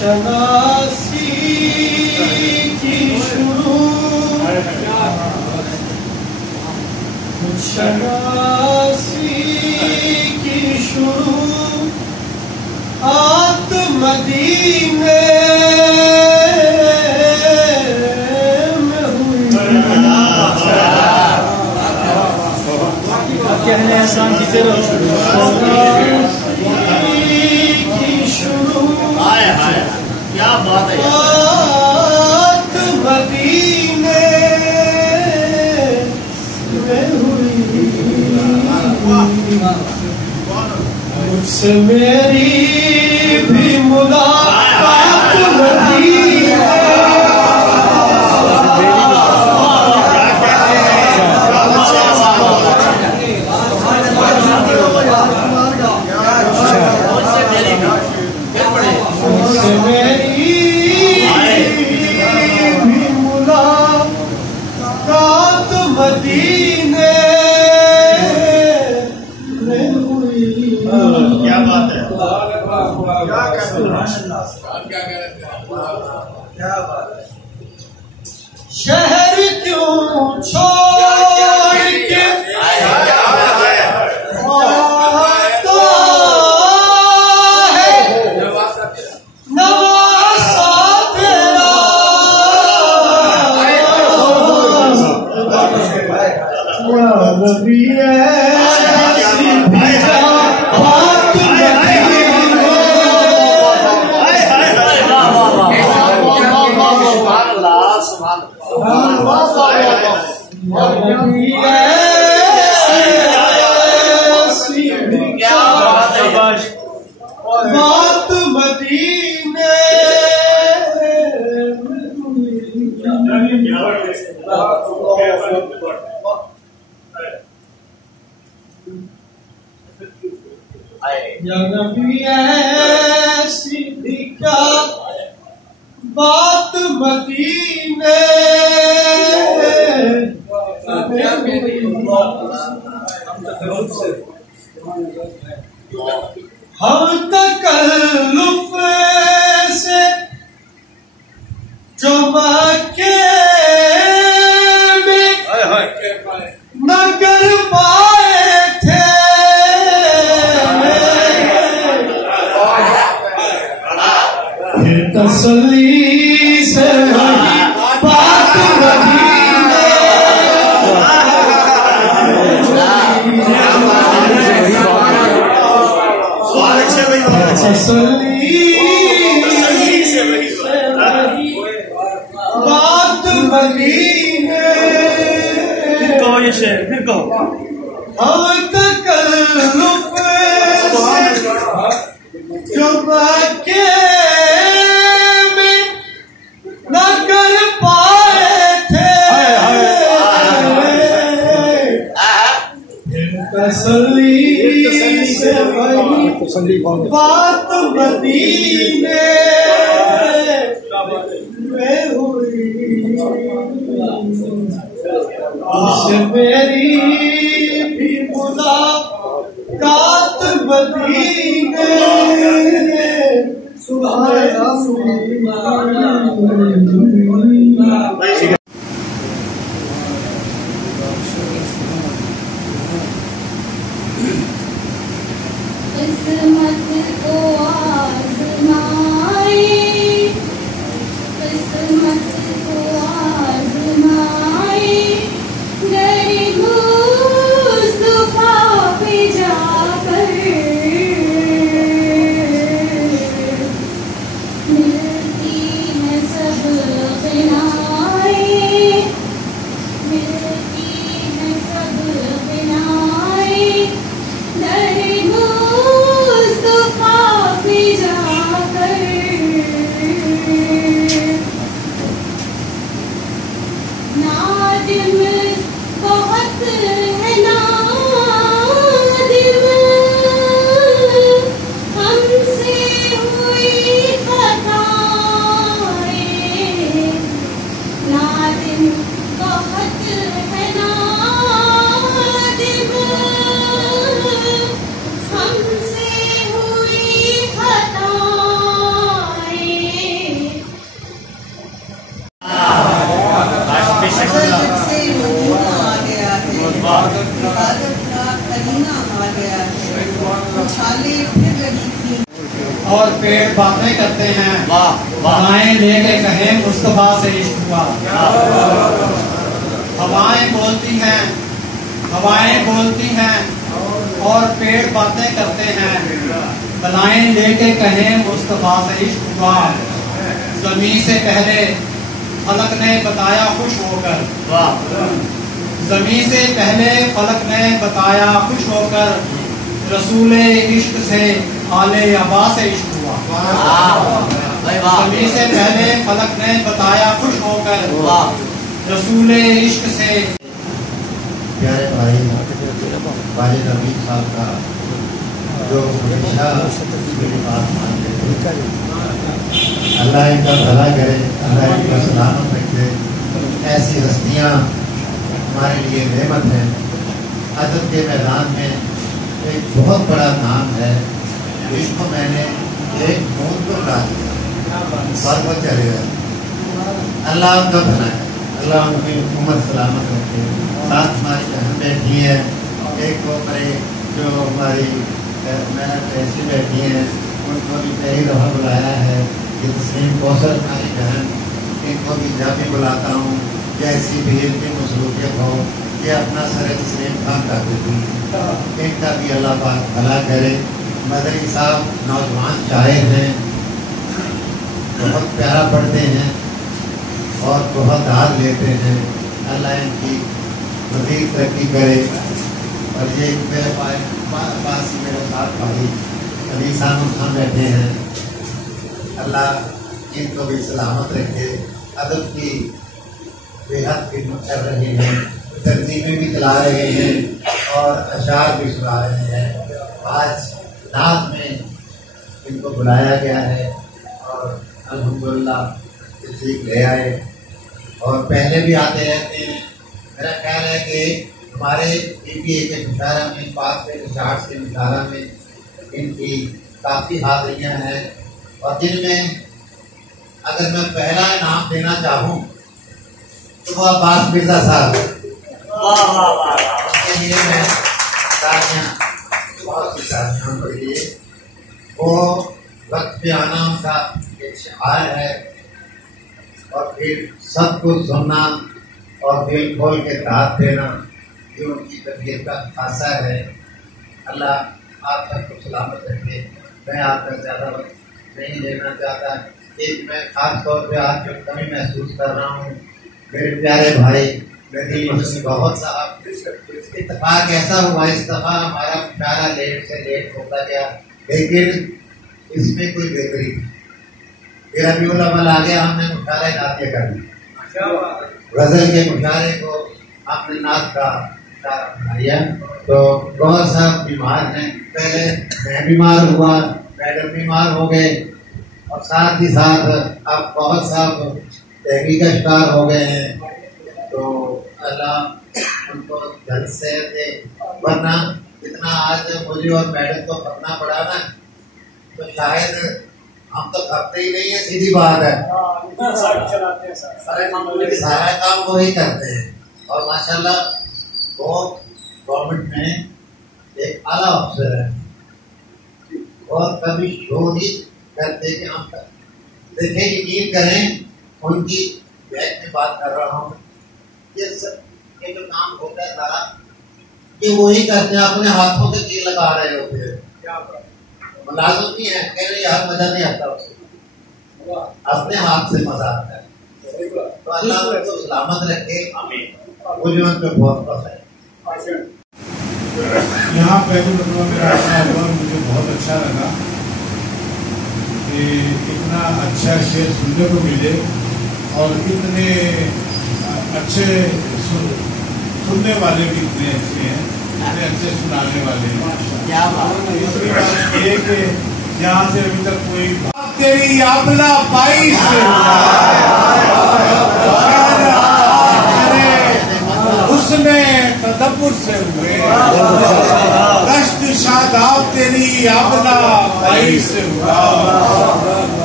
शनासी की शुरू शनासी की शुरू आत्मदीने में हुई। कहने एहसान की तेरा क्या बात है मदीने में हुई। मुझसे मेरी भी मुलाकात मदीने में हुई। क्या बात है क्या बात है। शहर क्यों छोड़ के आता है नवासा तेरा। नबी ऐसी भेजा बात नबी ऐसी बात मदीने या नबी ऐसी भी क्या बात मदीने। हम तकल्लुफ से जो मक्के में न कर पाए थे फिर तसल्ली से वही बात मदीने। तसल्ली से वही बात मदीने। कहो ये शेर फिर कहो। हम तकल्लुफ से जो मक्के में न कर पाए थे तसल्ली से वही बात मदीने में हुई। उससे मेरी भी मुलाकात मदीने सुभान किस्मत को आज़माए, किस्मत को आज़माए, गरीब मुस्तफा पे जाकर मिलती है सब ग़िनाएं, मिलती है सब ग़िनाएं। गरीब मुस्तफा इबादत का करीना आ गया है, उछाले फिर लगी थी। और पेड़ बातें करते हैं, वाह वाह हवाएं लेके कहें मुस्तफा से इश्क हुआ। हवाएं बोलती हैं, हवाएं बोलती हैं और पेड़ बातें करते हैं, बलाएं लेके कहें मुस्तफा से इश्क हुआ। ज़मीन से पहले फलक ने बताया खुश होकर, वाह ज़मीन से पहले फलक ने बताया खुश होकर, रसूल इश्क से आले अबा से इश्क हुआ। ज़मीन से पहले फलक ने बताया खुश होकर, रसूल इश्क से। प्यारे भाई वालिद अमीन साहब का जो हमेशा मेरी बात मानते थे, अल्लाह इनका भला करे, अल्लाह इनका सलामत रखे। ऐसी हस्तियाँ हमारे लिए नेमत है। अदब के मैदान में एक बहुत बड़ा नाम है, जिसको मैंने एक नोट पर डाल दिया और वो चले गए। अल्लाह उनका भला है, अल्लाह उनकी उम्र सलामत रखे। साथ हमारी बहन बैठी है, एक वो मेरे जो हमारी मैडम ऐसी बैठी हैं, उनको भी कई दफ़ा बुलाया है। ये तस्लीम कौसर हमारी बहन, इनको भी जब भी बुलाता हूँ जैसी भी इनकी मसरूफियत हो, ये अपना सर तस्लीम काम कर देती है। इनका भी अल्लाह पाक भला करे। मदनी साहब नौजवान शायर हैं, बहुत प्यारा पढ़ते हैं और बहुत दाद लेते हैं। अल्लाह इनकी मज़ीद तरक्की करे। और ये मेरे पास मेरे साथ भाई अली साहब खान बैठे हैं, अल्लाह इनको भी सलामत रखे। अदब की बेहद खिदमत कर रहे हैं, तरजीमें भी चला रहे हैं और अशार भी सुना रहे हैं। आज रात में इनको बुलाया गया है और अल्हम्दुलिल्लाह तशरीफ ले आए और पहले भी आते रहते हैं। मेरा ख्याल है कि हमारे PPA के मुशारा में, पाक के रिचार्ज के मुशारा में इनकी काफ़ी हाज़िरियाँ हैं और जिनमें अगर मैं पहला इनाम देना चाहूँ तो वो अब्बास मिर्जा साहब, उसके लिए मैं तालियाँ, बहुत सी तालियाँ उनके लिए। वो वक्त पे आना उनका एक शिकार है और फिर सब कुछ सुनना और दिल खोल के साथ देना, जो उनकी तबीयत का खासा है। अल्लाह आप सबको सलामत रखे। मैं आपका ज़्यादा वक्त नहीं लेना चाहता। एक मैं खास तौर पे आज जो कमी महसूस कर रहा हूँ, मेरे प्यारे भाई बहुत साहब, इत्तेफाक ऐसा हुआ इस दफ़ा हमारा मुशायरा लेट से लेट होता गया, लेकिन इसमें कोई बेहतरी थी। फिर रबीउल अव्वल आ गया, हमने मुशायरा नातिया कर दिया। गजल के मुशायरे को आपने नात का बनाया। तो गौर साहब बीमार हैं, पहले मैं बीमार हुआ, मैडम बीमार हो गए और साथ ही साथ अब बहुत साहब तहकी का शिकार हो गए हैं। तो अल्लाह उनको जल्द से दे, वरना इतना आज मुझे और मैडम को करना पड़ा ना, तो शायद हम तो करते ही नहीं है। सीधी बात है, सारा काम वो ही करते हैं और माशाल्लाह वो गवर्नमेंट में एक आला अफसर है और कभी शो नहीं करते कि हम देखें। यकीन करें, उनकी बैठ में बात कर रहा हूँ, ये सब ये जो काम होता है सारा ये वही करते हैं, अपने हाथों से चीज लगा रहे होते हैं। मुलाजिम नहीं है, कह रहे यार मजा नहीं आता उससे, अपने हाथ से मजा आता है। तो अल्लाह को सलामत रखे, मुझे उन पर बहुत पसंद है। यहाँ बैतुल मुकर्रम में आना हुआ, मुझे बहुत अच्छा लगा कि इतना अच्छा शेर सुनने को मिले और इतने अच्छे सुनने वाले भी इतने अच्छे हैं, इतने अच्छे सुनाने वाले हैं। क्या बात दूसरी बात ये कि यहाँ से अभी तक कोई तेरी आपला पाई से उसने तदब्बुर से हुए, कष्ट शादाब तेरी आपला पाई से हुआ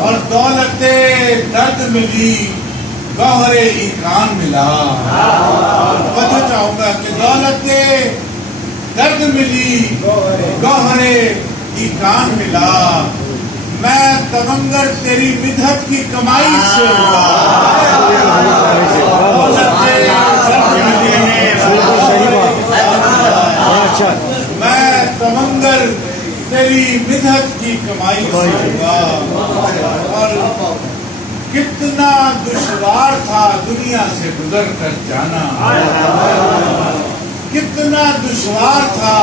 और दौलते दर्द मिली, गौहरे इकराम मिला। वजह चाहूंगा कि दौलते मिली गौहरे की कान मिला, मैं तमंगर तेरी मिधत की कमाई से हुआ। मैं तमंगर तेरी मिधत की कमाई से हुआ। और कितना दुश्वार था दुनिया से गुजर कर जाना, कितना दुश्वार था